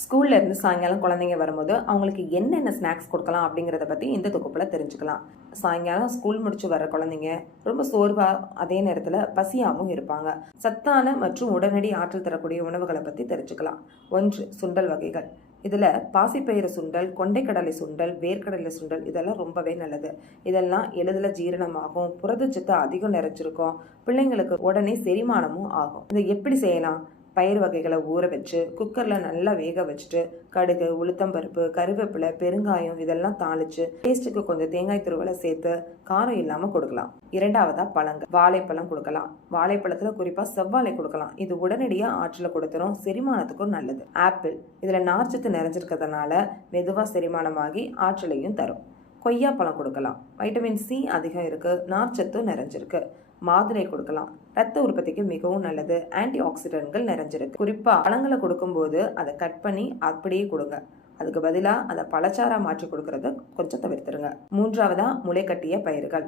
ஸ்கூல்ல இருந்து சாயங்காலம் குழந்தைங்க வரும்போது அவங்களுக்கு என்னென்ன ஸ்நாக்ஸ் கொடுக்கலாம் அப்படிங்கிறத பற்றி இந்த தொகுப்பில் தெரிஞ்சுக்கலாம். சாயங்காலம் ஸ்கூல் முடிச்சு வர குழந்தைங்க ரொம்ப சோர்வா அதே நேரத்தில் பசியாகவும் இருப்பாங்க. சத்தான மற்றும் உடனடி ஆற்றல் தரக்கூடிய உணவுகளை பற்றி தெரிஞ்சுக்கலாம். ஒன்று சுண்டல் வகைகள். இதில் பாசிப்பயிறு சுண்டல் கொண்டைக்கடலை சுண்டல் வேர்க்கடலை சுண்டல் இதெல்லாம் ரொம்பவே நல்லது. இதெல்லாம் எளிதில் ஜீரணமாகும் புரதச்சத்து அதிகம் நிறைச்சிருக்கும் பிள்ளைங்களுக்கு உடனே செரிமானமும் ஆகும். இதை எப்படி செய்யலாம்? பயிர் வகைகளை ஊற வச்சு குக்கரில் நல்லா வேக வச்சுட்டு கடுகு உளுத்தம்பருப்பு கருவேப்பிலை பெருங்காயம் இதெல்லாம் தாளிச்சு டேஸ்ட்டுக்கு கொஞ்சம் தேங்காய் துருவலை சேர்த்து காரம் இல்லாமல் கொடுக்கலாம். இரண்டாவதாக பழங்கள். வாழைப்பழம் கொடுக்கலாம். வாழைப்பழத்தில் குறிப்பாக செவ்வாழை கொடுக்கலாம். இது உடனடியாக ஆற்றில் கொடுத்துரும். செரிமானத்துக்கும் நல்லது. ஆப்பிள். இதில் நார்ச்சத்து நிறைஞ்சிருக்கிறதுனால மெதுவாக செரிமானமாகி ஆற்றலையும் தரும். கொய்யாப்பழம் கொடுக்கலாம். வைட்டமின் சி அதிகம் இருக்குது நார்ச்சத்தும் நிறைஞ்சிருக்கு. மாதுரை கொடுக்கலாம். ரத்த உற்பத்திக்கு மிகவும் நல்லது. ஆன்டி ஆக்சிடென்ட்கள் நிறைஞ்சிருக்கு. குறிப்பா பழங்களை கொடுக்கும்போது அதை கட் பண்ணி அப்படியே கொடுங்க. அதுக்கு பதிலாக அதை பழச்சாரா மாற்றி கொடுக்கறத கொஞ்சம் தவிர்த்துருங்க. மூன்றாவதா முளைக்கட்டிய பயிர்கள்.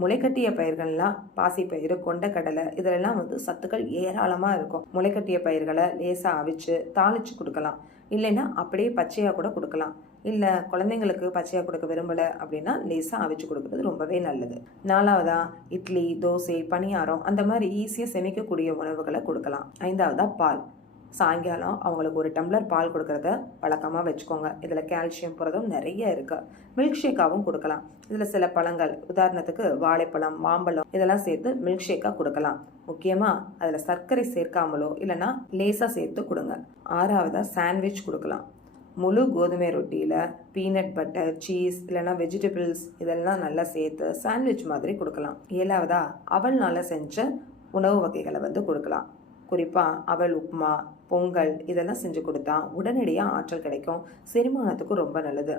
முளைக்கட்டிய பயிர்கள்லாம் பாசிப்பயிறு கொண்டக்கடலை இதிலெல்லாம் வந்து சத்துக்கள் ஏராளமாக இருக்கும். முளைக்கட்டிய பயிர்களை லேசாக அவிச்சு தாளிச்சு கொடுக்கலாம். இல்லைன்னா அப்படியே பச்சையாக கூட கொடுக்கலாம். இல்லை குழந்தைங்களுக்கு பச்சையாக கொடுக்க விரும்பலை அப்படின்னா லேசாக அவிச்சு கொடுக்குறது ரொம்பவே நல்லது. நாலாவதா இட்லி தோசை பணியாரம் அந்த மாதிரி ஈஸியாக செமிக்கக்கூடிய உணவுகளை கொடுக்கலாம். ஐந்தாவதா பால். சாயங்காலம் அவங்களுக்கு ஒரு டம்ளர் பால் கொடுக்கறத வழக்கமாக வச்சுக்கோங்க. இதில் கால்சியம் புரதம் நிறைய இருக்குது மில்க் ஷேக்காகவும் கொடுக்கலாம். இதில் சில பழங்கள் உதாரணத்துக்கு வாழைப்பழம் மாம்பழம் இதெல்லாம் சேர்த்து மில்க் ஷேக்காக கொடுக்கலாம். முக்கியமாக அதில் சர்க்கரை சேர்க்காமலோ இல்லைனா லேசாக சேர்த்து கொடுங்க. ஆறாவதாக சாண்ட்விச் கொடுக்கலாம். முழு கோதுமை ரொட்டியில் பீனட் பட்டர் சீஸ் இல்லைன்னா வெஜிடபிள்ஸ் இதெல்லாம் நல்லா சேர்த்து சாண்ட்விச் மாதிரி கொடுக்கலாம். ஏழாவதா அவள்னால செஞ்ச உணவு வகைகளை வந்து கொடுக்கலாம். குறிப்பாக அவள் உப்புமா பொங்கல் இதெல்லாம் செஞ்சு கொடுத்தா உடனடியாக ஆற்றல் கிடைக்கும். செரிமானத்துக்கும் ரொம்ப நல்லது.